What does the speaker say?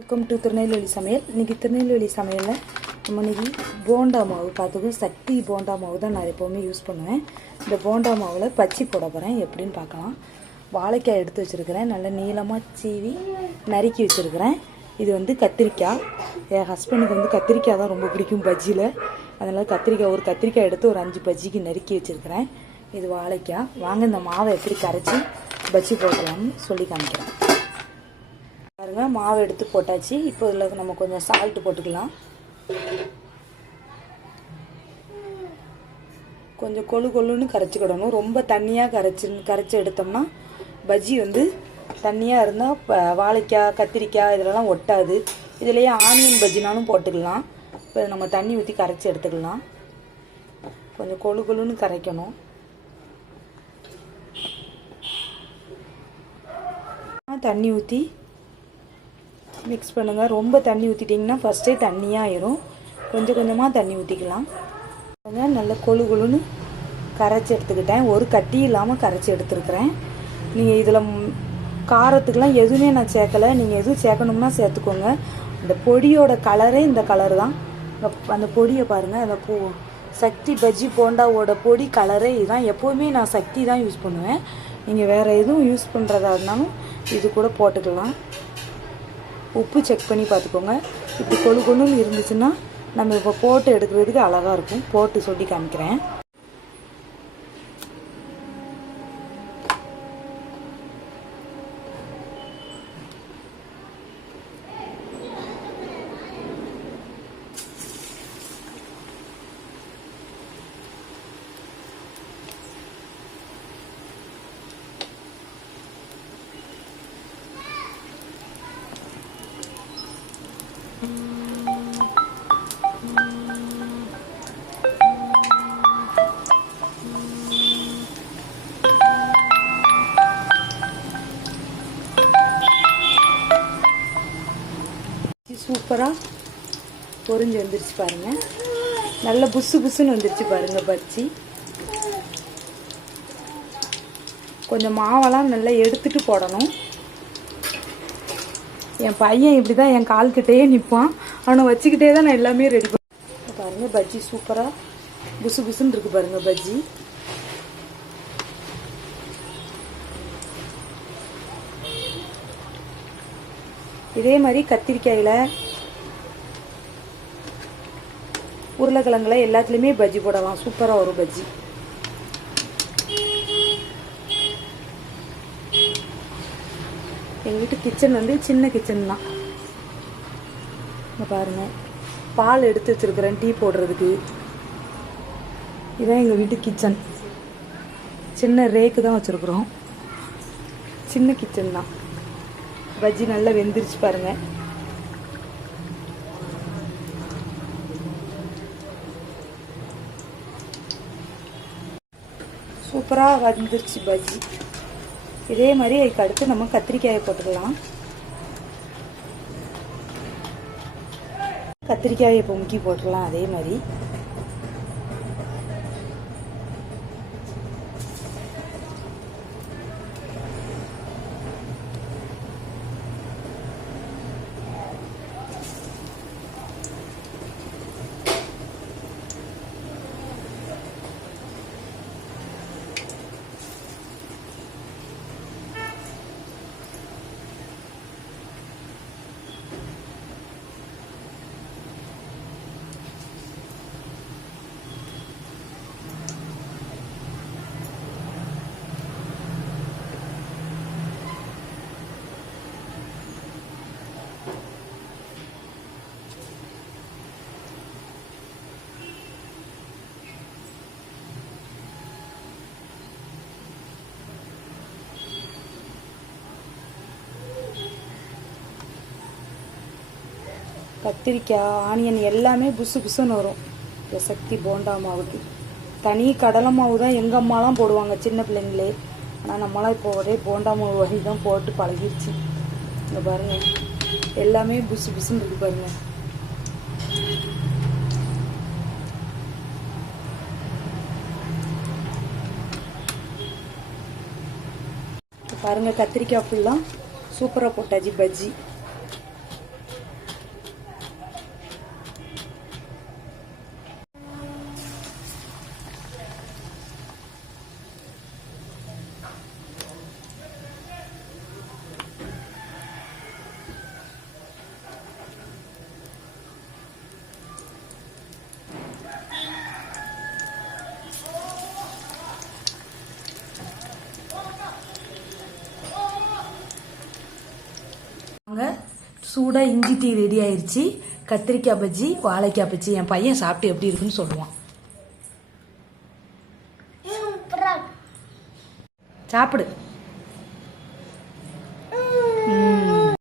Welcome to Tirunelveli சமையல். இன்றைக்கி திருநெல்வேலி சமையலில் நம்ம இன்றைக்கி போண்டா மாவு பார்த்துக்கும். சக்தி போண்டா மாவு தான் நான் எப்போவுமே யூஸ் பண்ணுவேன். இந்த போண்டா மாவில் பச்சி போட போகிறேன். எப்படின்னு பார்க்கலாம். வாழைக்காய் எடுத்து வச்சுருக்கிறேன், நல்லா நீளமாக சீவி நறுக்கி வச்சுருக்கிறேன். இது வந்து கத்திரிக்காய். என் ஹஸ்பண்டுக்கு வந்து கத்திரிக்காய் தான் ரொம்ப பிடிக்கும் பஜ்ஜியில். அதனால் ஒரு கத்திரிக்காய் எடுத்து ஒரு 5 பஜ்ஜிக்கு நறுக்கி வச்சுருக்கிறேன். இது வாழைக்காய். வாங்க இந்த மாவை எப்படி கரைச்சி பஜ்ஜி போடலாம்னு சொல்லி காமிக்கிறேன். பாருங்க, மாவு எடுத்து போட்டாச்சு. இப்போ இதில் நம்ம கொஞ்சம் சால்ட்டு போட்டுக்கலாம். கொஞ்சம் கொழுன்னு கரைச்சிக்கிடணும். ரொம்ப தண்ணியாக கரைச்சி எடுத்தோம்னா பஜ்ஜி வந்து தண்ணியாக இருந்தால் வாழைக்காய் கத்திரிக்காய் இதிலலாம் ஒட்டாது. இதுலேயே ஆனியன் பஜ்ஜினாலும் போட்டுக்கலாம். இப்போ நம்ம தண்ணி ஊற்றி கரைச்சி எடுத்துக்கலாம். கொஞ்சம் கொழுன்னு கரைக்கணும். தண்ணி ஊற்றி மிக்ஸ் பண்ணுங்கள். ரொம்ப தண்ணி ஊற்றிட்டிங்கன்னா ஃபஸ்ட்டே தண்ணியாக ஆயிரும். கொஞ்சம் கொஞ்சமாக தண்ணி ஊற்றிக்கலாம். கொஞ்சம் நல்ல கொழுன்னு கரைச்சி எடுத்துக்கிட்டேன். ஒரு கட்டி இல்லாமல் கரைச்சி எடுத்துருக்குறேன். நீங்கள் இதில் காரத்துக்கெலாம் எதுவுமே நான் சேர்க்கலை. நீங்கள் எதுவும் சேர்க்கணும்னா சேர்த்துக்கோங்க. அந்த பொடியோட கலரே இந்த கலர் தான். அந்த பொடியை பாருங்கள். அந்த சக்தி பஜ்ஜி போண்டாவோட பொடி கலரே இதுதான். எப்போவுமே நான் சக்தி தான் யூஸ் பண்ணுவேன். நீங்கள் வேறு எதுவும் யூஸ் பண்ணுறதா இருந்தாலும் இது கூட போட்டுக்கலாம். உப்பு செக் பண்ணி பார்த்துக்கோங்க. இப்படி கொழுன்னு இருந்துச்சுன்னா நம்ம இப்போ போட்டு எடுக்கிறதுக்கு அழகாக இருக்கும். போட்டு சொல்லி காமிக்கிறேன். சூப்பராக பொரிஞ்சு வந்துருச்சு பாருங்கள். நல்ல புஸ்ஸுன்னு வந்துருச்சு பாருங்கள் பஜ்ஜி. கொஞ்சம் மாவெல்லாம் நல்லா எடுத்துட்டு போடணும். என் பையன் இப்படி தான் என் கால்கிட்டேயே நிற்பான். அவனை வச்சுக்கிட்டே தான் நான் எல்லாமே ரெடி பண்ணேன். பாருங்கள் பஜ்ஜி சூப்பராக புஸ்ஸுன்னு இருக்குது பாருங்கள் பஜ்ஜி. இதே மாதிரி கத்திரிக்காயில் உருளைக்கிழங்குல எல்லாத்துலேயுமே பஜ்ஜி போடலாம். சூப்பராக வரும் பஜ்ஜி. எங்கள் வீட்டு கிச்சன் வந்து சின்ன கிச்சன் தான். பாருங்கள், பால் எடுத்து வச்சுருக்கிறேன் டீ போடுறதுக்கு. இதான் எங்கள் வீட்டு கிச்சன். சின்ன ரேக்கு தான் வச்சுருக்குறோம். சின்ன கிச்சன் தான். பஜ்ஜி நல்லா வெந்துருச்சு பாருங்க. சூப்பராக வந்துருச்சு பஜ்ஜி. இதே மாதிரி அதுக்கு அடுத்து நம்ம கத்திரிக்காயை போட்டுக்கலாம். கத்திரிக்காயை இப்போ முக்கி போட்டுடலாம். அதே மாதிரி கத்திரிக்காய் ஆனியன் எல்லாமே புஸ்ஸுன்னு வரும் இந்த சக்தி போண்டா மாவுக்கு. தனி கடலை மாவு தான் எங்கள் அம்மாலாம் போடுவாங்க சின்ன பிள்ளைங்களே. ஆனால் நம்மளாம் இப்போ ஒரே போண்டா மாவு வகை தான் போட்டு பழகிடுச்சு. இங்கே பாருங்கள், எல்லாமே புஸ்ஸுன்னு இருக்கு பாருங்கள். பாருங்கள், கத்திரிக்காய் ஃபுல்லாக சூப்பராக போட்டாச்சு பஜ்ஜி. சூடாக இஞ்சி டீ ரெடி ஆயிடுச்சு. கத்திரிக்காய் பஜ்ஜி, வாழைக்காய் பஜ்ஜி. என் பையன் சாப்பிட்டு எப்படி இருக்குன்னு சொல்லுவான். சாப்பிடு.